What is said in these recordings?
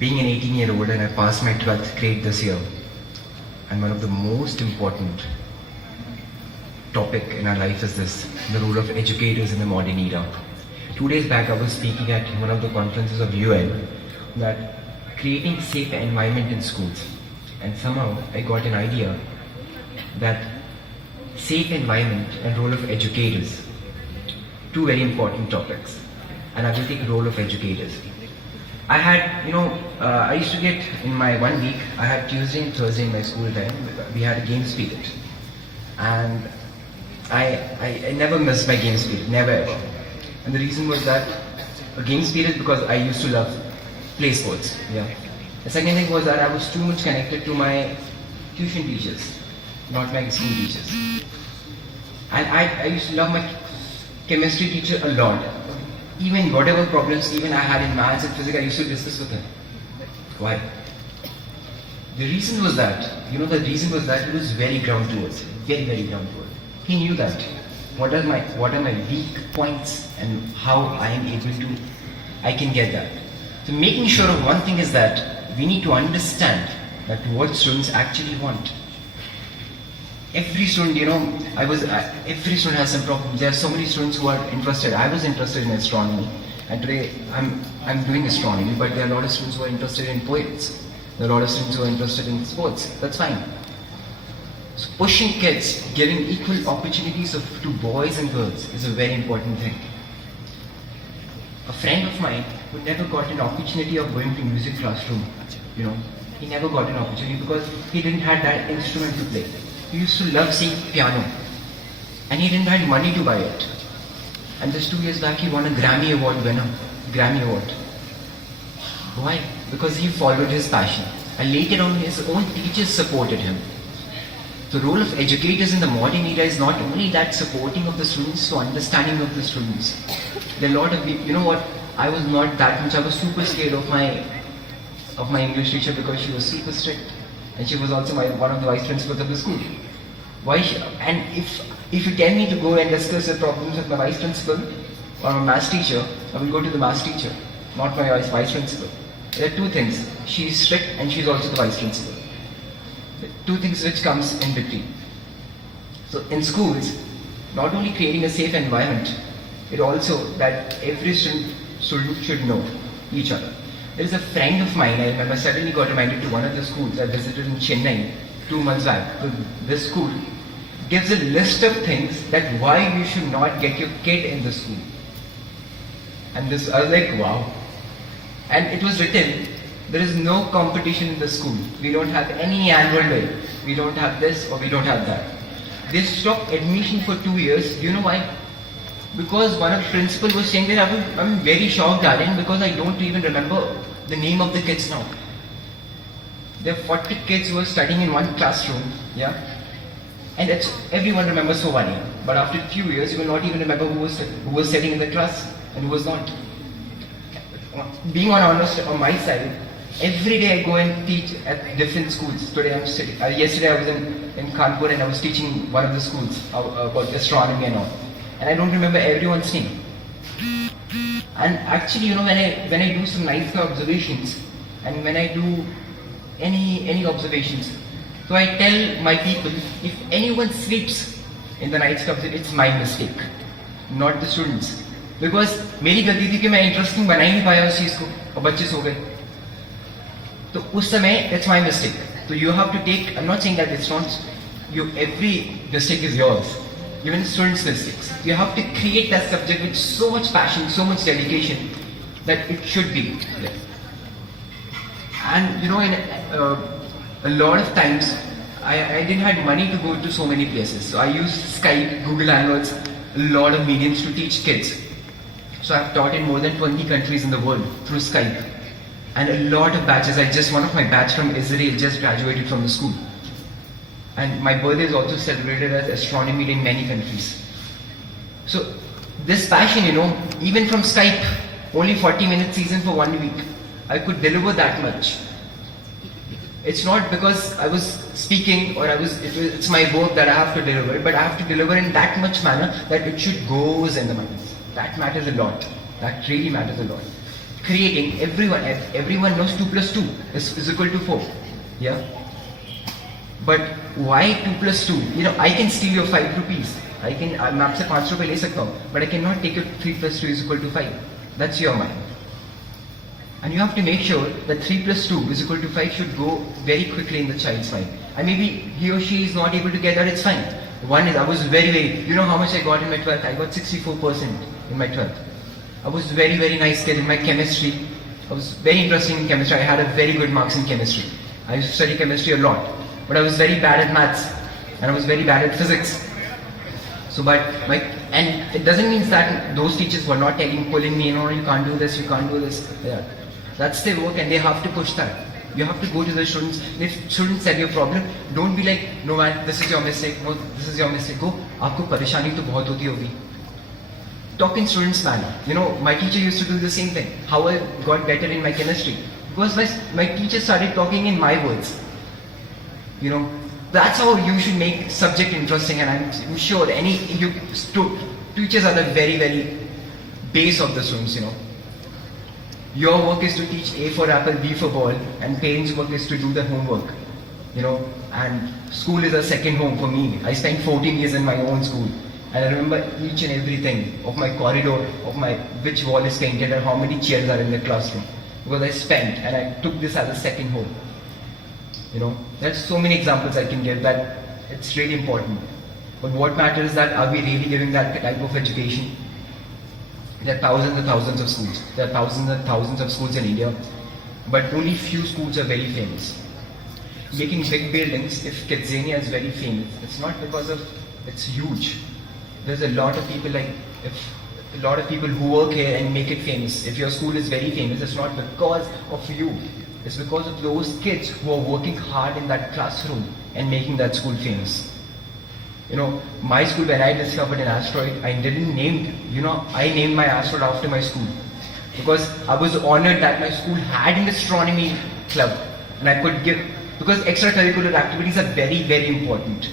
being an 18-year-old and I passed my 12th grade this year, and one of the most important topic in our life is this, the role of educators in the modern era. 2 days back I was speaking at one of the conferences of UN that creating safe environment in schools, and somehow I got an idea that safe environment and role of educators, two very important topics, and I will take role of educators. I had, I used to get in my 1 week, I had Tuesday and Thursday in my school time, we had a games period. And I never missed my games period, never ever. And the reason was that a games period because I used to love play sports. Yeah. The second thing was that I was too much connected to my tuition teachers, not my school teachers. And I used to love my chemistry teacher a lot. Even whatever problems even I had in maths and physics, I used to discuss with him. Why? The reason was that, he was very ground to earth, very, very ground to earth. He knew that. What are my weak points and how I can get that. So making sure of one thing is that we need to understand that what students actually want. Every student, every student has some problems. There are so many students who are interested. I was interested in astronomy, and today I'm doing astronomy. But there are a lot of students who are interested in poets. There are a lot of students who are interested in sports. That's fine. So pushing kids, giving equal opportunities to boys and girls is a very important thing. A friend of mine who never got an opportunity of going to music classroom, he never got an opportunity because he didn't have that instrument to play. He used to love seeing piano, and he didn't have money to buy it. And just 2 years back, he won a Grammy Award. Why? Because he followed his passion, and later on, his own teachers supported him. The role of educators in the modern era is not only that supporting of the students, so understanding of the students. There are a lot of people. I was not that much. I was super scared of my English teacher because she was super strict. And she was also one of the vice principals of the school. And if you tell me to go and discuss the problems with my vice principal or my maths teacher, I will go to the maths teacher, not my vice principal. There are two things. She is strict and she is also the vice principal. Two things which comes in between. So in schools, not only creating a safe environment, it also that every student should know each other. There is a friend of mine, I remember, suddenly got reminded to one of the schools I visited in Chennai 2 months back. So this school gives a list of things that why you should not get your kid in the school. And I was like, wow. And it was written, there is no competition in the school. We don't have any annual day. We don't have this or we don't have that. They stopped admission for 2 years. Do you know why? Because one of the principal was saying that I'm very shocked, Aryan, because I don't even remember the name of the kids now. There are 40 kids who are studying in one classroom, yeah? And everyone remembers so funny. But after a few years, you will not even remember who was sitting in the class and who was not. Being honest on my side, every day I go and teach at different schools. Yesterday I was in Kanpur and I was teaching one of the schools about astronomy and all. And I don't remember everyone's name. And actually, when I do some night sky observations, and when I do any observations, so I tell my people, if anyone sleeps in the night sky observation, it's my mistake, not the students. Because मेरी गलती थी कि मैं interesting बना ही नहीं पाया उस चीज को और बच्चे सो गए. तो उस समय that's my mistake. So you have to take. I'm not saying that it's not every mistake is yours. Even students' mistakes. You have to create that subject with so much passion, so much dedication that it should be there. And a lot of times I didn't have money to go to so many places. So I used Skype, Google Hangouts, a lot of mediums to teach kids. So I've taught in more than 20 countries in the world through Skype. And a lot of batches. One of my batch from Israel just graduated from the school. And my birthday is also celebrated as astronomy in many countries. So this passion, even from Skype, only 40-minute season for 1 week, I could deliver that much. It's not because I was speaking or it's my work that I have to deliver, but I have to deliver in that much manner that it should goes in the minds. That matters a lot. That really matters a lot. creating, everyone knows 2 plus 2 is equal to 4. Yeah? But why 2 plus 2? I can steal your 5 rupees. मैं आपसे 5 रुपए ले सकता हूँ, but I cannot take your 3 plus 2 is equal to 5. That's your mind. And you have to make sure that 3 plus 2 is equal to 5 should go very quickly in the child's mind. And maybe he or she is not able to get that, it's fine. One is, I was very, you know how much I got in my 12th? I got 64% in my 12th. I was very nice kid in my chemistry. I was very interested in chemistry. I had a very good marks in chemistry. I used to study chemistry a lot. But I was very bad at maths. And I was very bad at physics. So, and it doesn't mean that those teachers were not pulling me, you can't do this, you can't do this. Yeah. That's their work and they have to push that. You have to go to the students. If students tell you a problem, don't be like, no man, this is your mistake, no, this is your mistake. Go, aapko parishani to bahut hoti hogi. Talk in students' manner. My teacher used to do the same thing. How I got better in my chemistry. Because my teacher started talking in my words. That's how you should make subject interesting, and I'm sure teachers are the very base of the students, Your work is to teach A for apple, B for ball, and parents' work is to do the homework, and school is a second home for me. I spent 14 years in my own school, and I remember each and everything of my corridor, which wall is painted and how many chairs are in the classroom, because I spent and I took this as a second home. There's so many examples I can give that it's really important. But what matters is that are we really giving that type of education? There are thousands and thousands of schools. There are thousands and thousands of schools in India, but only few schools are very famous. Making big buildings, if Kidzania is very famous, it's not because of it's huge. There's a lot of people who work here and make it famous. If your school is very famous, it's not because of you. It's because of those kids who are working hard in that classroom and making that school famous. My school, when I discovered an asteroid, I named my asteroid after my school. Because I was honored that my school had an astronomy club. And I could because extracurricular activities are very important.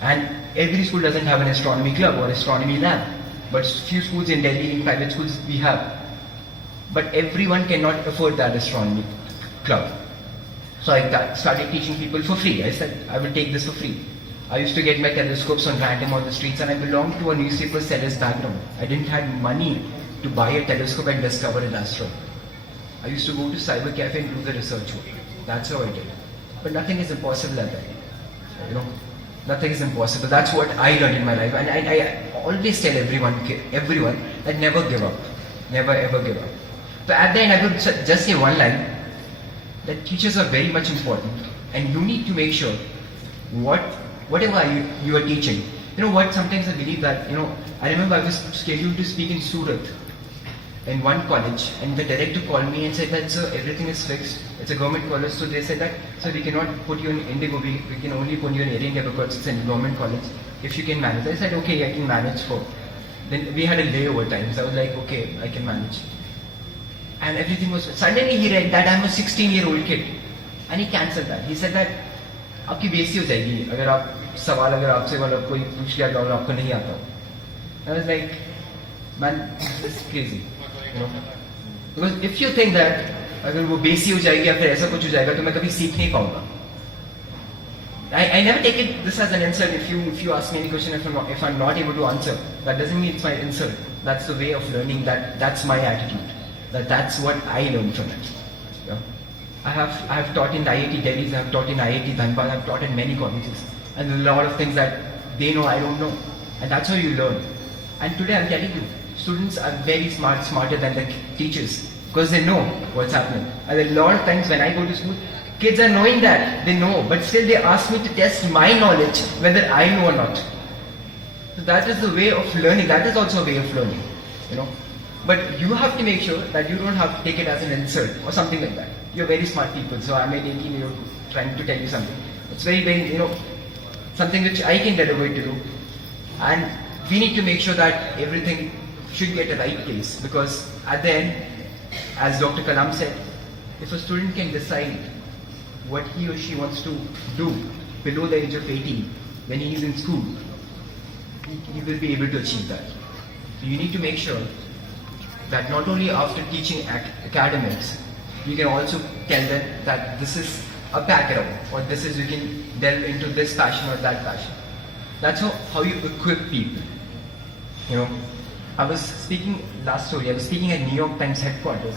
And every school doesn't have an astronomy club or astronomy lab. But few schools in Delhi, in private schools, we have. But everyone cannot afford that astronomy club. So I started teaching people for free. I said, I will take this for free. I used to get my telescopes on random on the streets, and I belonged to a newspaper seller's background. I didn't have money to buy a telescope and discover an asteroid. I used to go to cyber cafe and do the research work. That's how I did. But nothing is impossible at that. Nothing is impossible. That's what I learned in my life. And I always tell everyone that never give up. Never ever give up. So at the end, I would just say one line, that teachers are very much important, and you need to make sure whatever you are teaching. Sometimes I believe that, I remember I was scheduled to speak in Surat in one college, and the director called me and said that, sir, everything is fixed. It's a government college, so they said that, sir, we cannot put you in Indigo, we can only put you in Air India because it's a government college. If you can manage. I said, okay, I can manage Then we had a layover time, so I was like, okay, I can manage. And everything was, suddenly he read that I'm a 16-year-old kid. And he cancelled that. He said that, आपकी बेइज्जती हो जाएगी अगर आपसे कोई पूछ लिया और आपको नहीं आता. I was like, man, this is crazy. Because if you think that अगर वो बेइज्जती हो जाएगी या फिर ऐसा कुछ हो जाएगा तो मैं कभी सीख नहीं पाऊंगा. I never take this as an insult. If you ask me any question, if I'm not able to answer, that doesn't mean it's my insult. That's the way of learning. That's my attitude. That's what I learned from it. Yeah. I have taught in IIT Delhi, I have taught in IIT Dhanbad, I have taught in many colleges, and a lot of things that they know I don't know, and that's how you learn. And today I'm telling you, students are very smarter than the teachers, because they know what's happening. And a lot of times when I go to school, kids are knowing that, they know, but still they ask me to test my knowledge whether I know or not. So that is the way of learning. That is also a way of learning, But you have to make sure that you don't have to take it as an insult or something like that. You're very smart people, so I'm 18 trying to tell you something. It's very, something which I can deliver to you. And we need to make sure that everything should be at the right place, because at the end, as Dr. Kalam said, if a student can decide what he or she wants to do below the age of 18 when he is in school, he will be able to achieve that. So you need to make sure that not only after teaching academics, you can also tell them that this is a background, or this is, you can delve into this passion or that passion. That's how you equip people. You know, I was speaking at New York Times headquarters,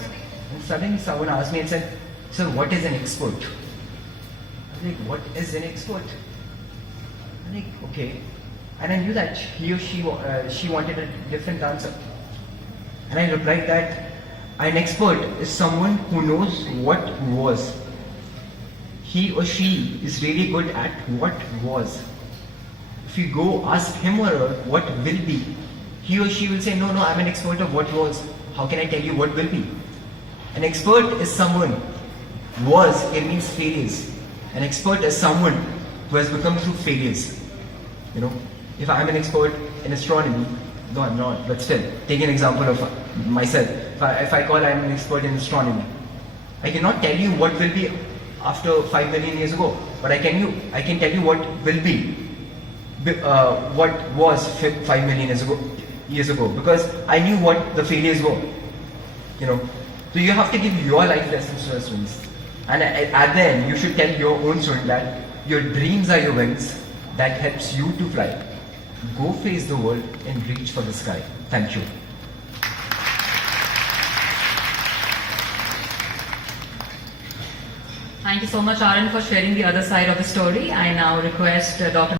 and suddenly someone asked me and said, "Sir, what is an expert?" I was like, "What is an expert?" I'm like, "Okay." And I knew that he or she wanted a different answer. And I replied that an expert is someone who knows what was. He or she is really good at what was. If you go ask him or her what will be, he or she will say, no, I'm an expert of what was. How can I tell you what will be? An expert is someone, was, it means failures. An expert is someone who has become through failures. You know, if I'm an expert in astronomy, no, I'm not, but still, take an example of myself. If I call I'm an expert in astronomy, I cannot tell you what will be after 5 million years ago, but I can tell you what will be, what was 5 million years ago, because I knew what the failures were. You know, so you have to give your life lessons to the students, and at the end, you should tell your own student that your dreams are your wings that helps you to fly. Go face the world and reach for the sky. Thank you. Thank you so much, Aryan, for sharing the other side of the story. I now request Dr.